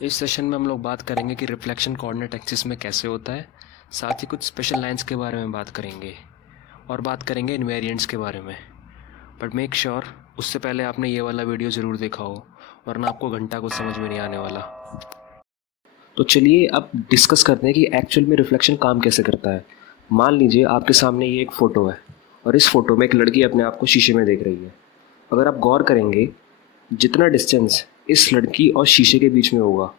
इस सेशन में हम लोग बात करेंगे कि रिफ्लेक्शन कोऑर्डिनेट एक्सिस में कैसे होता है, साथ ही कुछ स्पेशल लाइंस के बारे में बात करेंगे और बात करेंगे इनवेरिएंट्स के बारे में। बट मेक श्योर उससे पहले आपने ये वाला वीडियो ज़रूर देखा हो, वरना आपको घंटा कुछ समझ में नहीं आने वाला। तो चलिए अब डिस्कस करते हैं कि एक्चुअल में रिफ्लेक्शन काम कैसे करता है। मान लीजिए आपके सामने ये एक फ़ोटो है और इस फ़ोटो में एक लड़की अपने आप को शीशे में देख रही है। अगर आप गौर करेंगे, जितना डिस्टेंस इस लड़की और शीशे के बीच में होगा,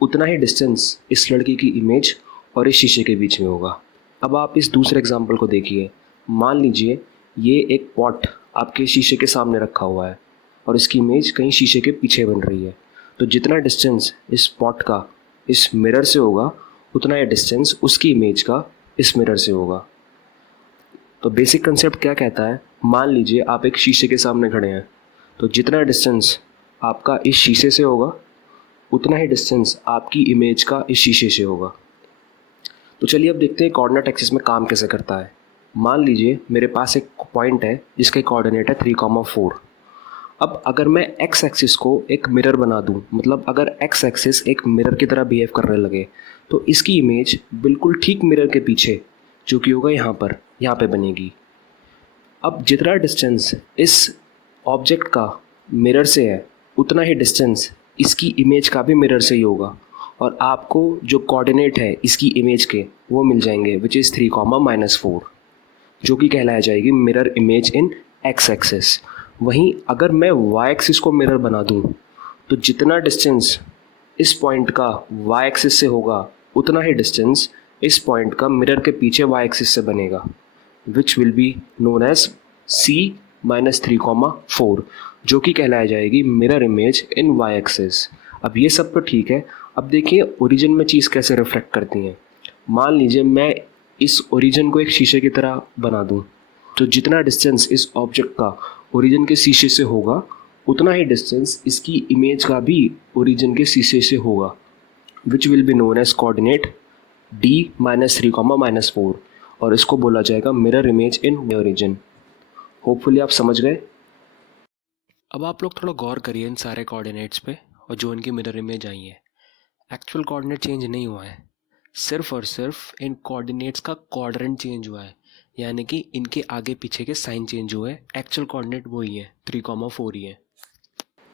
उतना ही डिस्टेंस इस लड़की की इमेज और इस शीशे के बीच में होगा। अब आप इस दूसरे एग्जांपल को देखिए। मान लीजिए ये एक पॉट आपके शीशे के सामने रखा हुआ है और इसकी इमेज कहीं शीशे के पीछे बन रही है। तो जितना डिस्टेंस इस पॉट का इस मिरर से होगा, उतना ही डिस्टेंस उसकी इमेज का इस मिरर से होगा। तो बेसिक कंसेप्ट क्या कहता है, मान लीजिए आप एक शीशे के सामने खड़े हैं, तो जितना डिस्टेंस आपका इस शीशे से होगा, उतना ही डिस्टेंस आपकी इमेज का इस शीशे से होगा। तो चलिए अब देखते हैं कोऑर्डिनेट एक्सिस में काम कैसे करता है। मान लीजिए मेरे पास एक पॉइंट है जिसका कोऑर्डिनेट है 3,4। अब अगर मैं एक्स एक्सिस को एक मिरर बना दूं, मतलब अगर एक्स एक्सिस एक मिरर की तरह बिहेव करने लगे, तो इसकी इमेज बिल्कुल ठीक मिरर के पीछे, जो कि होगा यहाँ पे बनेगी। अब जितना डिस्टेंस इस ऑब्जेक्ट का मिरर से है, उतना ही डिस्टेंस इसकी इमेज का भी मिरर से ही होगा और आपको जो कोऑर्डिनेट है इसकी इमेज के वो मिल जाएंगे, विच इज़ 3,-4, जो कि कहलाया जाएगी मिरर इमेज इन एक्स एक्सिस। वहीं अगर मैं वाई एक्सिस को मिरर बना दूं, तो जितना डिस्टेंस इस पॉइंट का वाई एक्सिस से होगा, उतना ही डिस्टेंस इस पॉइंट का मिरर के पीछे वाई एक्सिस से बनेगा, which will be known as C-3,4, जो कि कहलाया जाएगी mirror image in Y axis. अब ये सब तो ठीक है। अब देखिए ओरिजिन में चीज़ कैसे रिफ्लेक्ट करती हैं। मान लीजिए मैं इस ओरिजिन को एक शीशे की तरह बना दूं, तो जितना डिस्टेंस इस ऑब्जेक्ट का ओरिजिन के शीशे से होगा, उतना ही डिस्टेंस इसकी इमेज का भी ओरिजिन के शीशे से होगा, which will be known as coordinate D-3,-4, और इसको बोला जाएगा mirror image in origin. Hopefully आप समझ गए। अब आप लोग थोड़ा गौर करिए इन सारे कोऑर्डिनेट्स पे और जो इनकी मिरर इमेज आई है। एक्चुअल कोऑर्डिनेट चेंज नहीं हुआ है, सिर्फ और सिर्फ इन कोऑर्डिनेट्स का क्वाड्रेंट चेंज हुआ है, यानी कि इनके आगे पीछे के साइन चेंज हुए। एक्चुअल कोऑर्डिनेट वही है, 3,4 ही है।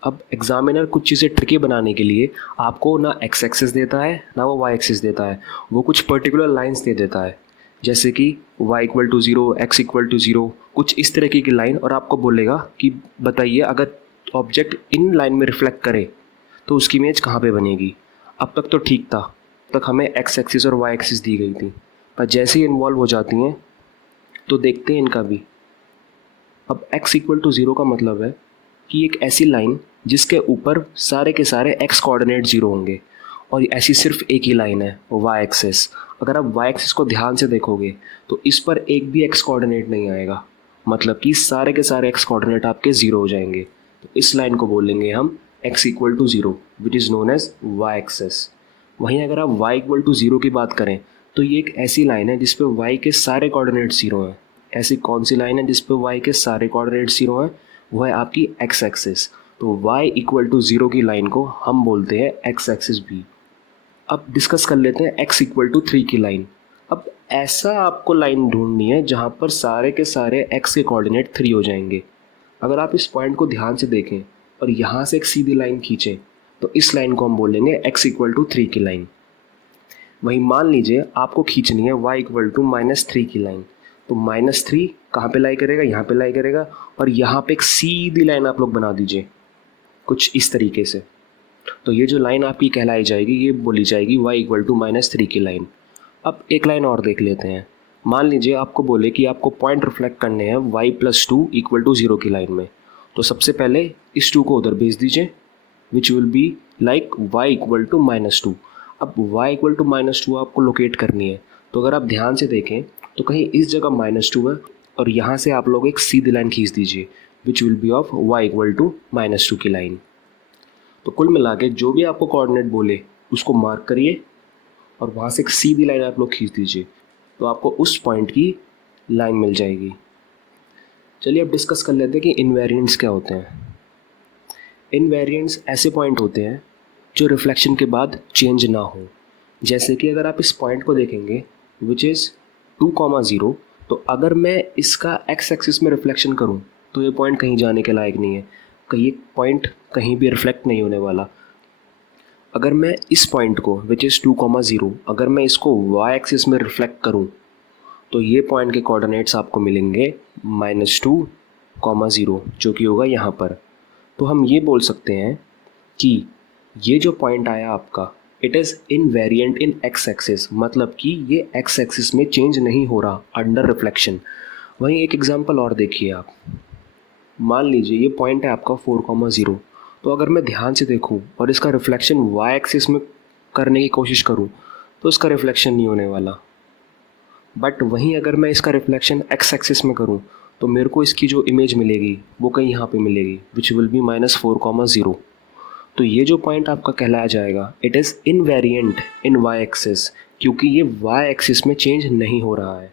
अब एग्जामिनर कुछ चीज़ें ट्रिकी बनाने के लिए आपको ना एक्स एक्सिस देता है ना वो वाई एक्सिस देता है, वो कुछ पर्टिकुलर लाइंस दे देता है, जैसे कि y=0, x=0, कुछ इस तरीके की लाइन, और आपको बोलेगा कि बताइए अगर ऑब्जेक्ट इन लाइन में रिफ्लेक्ट करे तो उसकी इमेज कहाँ पे बनेगी। अब तक तो ठीक था, तक हमें एक्स एक्सिस और वाई एक्सिस दी गई थी, पर जैसे ही इन्वॉल्व हो जाती हैं तो देखते हैं इनका भी। अब x=0 का मतलब है कि एक ऐसी लाइन जिसके ऊपर सारे के सारे x कोऑर्डिनेट 0 होंगे, और ऐसी सिर्फ एक ही लाइन है y एक्सिस। अगर आप y एक्सिस को ध्यान से देखोगे तो इस पर एक भी x कोऑर्डिनेट नहीं आएगा, मतलब कि सारे के सारे x कोऑर्डिनेट आपके 0 हो जाएंगे। तो इस लाइन को बोलेंगे हम x=0, which is known as y axis. वहीं अगर आप y=0 की बात करें तो ये एक ऐसी लाइन है जिस पे y के सारे कोऑर्डिनेट 0 हैं। ऐसी कौन सी लाइन है जिस पे y के सारे कोऑर्डिनेट 0 हैं? वो है आपकी x एक्सिस। तो y=0 की लाइन को हम बोलते हैं x एक्सिस भी। अब डिस्कस कर लेते हैं x=3 की लाइन। अब ऐसा आपको लाइन ढूंढनी है जहाँ पर सारे के सारे x के कोऑर्डिनेट 3 हो जाएंगे। अगर आप इस पॉइंट को ध्यान से देखें और यहाँ से एक सीधी लाइन खींचें, तो इस लाइन को हम बोलेंगे x=3 की लाइन। वहीं मान लीजिए आपको खींचनी है y=-3 की लाइन, तो -3 कहाँ पे लाई करेगा, यहाँ पे लाई करेगा, और यहाँ पे एक सीधी लाइन आप लोग बना दीजिए कुछ इस तरीके से। तो ये जो लाइन आपकी कहलाई जाएगी, ये बोली जाएगी y=-3 की लाइन। अब एक लाइन और देख लेते हैं। मान लीजिए आपको बोले कि आपको पॉइंट रिफ्लेक्ट करने हैं y+2=0 की लाइन में, तो सबसे पहले इस 2 को उधर भेज दीजिए, विच विल बी लाइक y=-2। अब y=-2 आपको लोकेट करनी है, तो अगर आप ध्यान से देखें तो कहीं इस जगह -2 है, और यहाँ से आप लोग एक सीधी लाइन खींच दीजिए, विच विल बी ऑफ y=-2 की लाइन। तो कुल मिला के जो भी आपको कोऑर्डिनेट बोले उसको मार्क करिए और वहाँ से एक सीधी लाइन आप लोग खींच दीजिए, तो आपको उस पॉइंट की लाइन मिल जाएगी। चलिए अब डिस्कस कर लेते हैं कि इनवेरिएंट्स क्या होते हैं। इनवेरिएंट्स ऐसे पॉइंट होते हैं जो रिफ्लेक्शन के बाद चेंज ना हो। जैसे कि अगर आप इस पॉइंट को देखेंगे विच इज़ 2,0, तो अगर मैं इसका एक्स एक्सिस में रिफ्लेक्शन करूं तो ये पॉइंट कहीं जाने के लायक नहीं है, कहीं पॉइंट कहीं भी रिफ्लेक्ट नहीं होने वाला। अगर मैं इस पॉइंट को विच इज़ 2,0 अगर मैं इसको वाई एक्सिस में रिफ्लेक्ट करूं तो ये पॉइंट के कोऑर्डिनेट्स आपको मिलेंगे -2,0 जो कि होगा यहाँ पर। तो हम ये बोल सकते हैं कि ये जो पॉइंट आया आपका it is invariant in x axis, मतलब कि ये एक्स एक्सिस में चेंज नहीं हो रहा अंडर रिफ्लेक्शन। वहीं एक एग्जांपल और देखिए आप, मान लीजिए ये पॉइंट है आपका 4,0, तो अगर मैं ध्यान से देखूं और इसका रिफ्लेक्शन वाई एक्सिस में करने की कोशिश करूं तो इसका रिफ्लेक्शन नहीं होने वाला। बट वहीं अगर मैं इसका रिफ्लेक्शन एक्स एक्सिस में करूं तो मेरे को इसकी जो इमेज मिलेगी वो कहीं यहाँ पे मिलेगी विच विल बी -4,0। तो ये जो पॉइंट आपका कहलाया जाएगा it is invariant in Y axis, क्योंकि ये वाई एक्सिस में चेंज नहीं हो रहा है।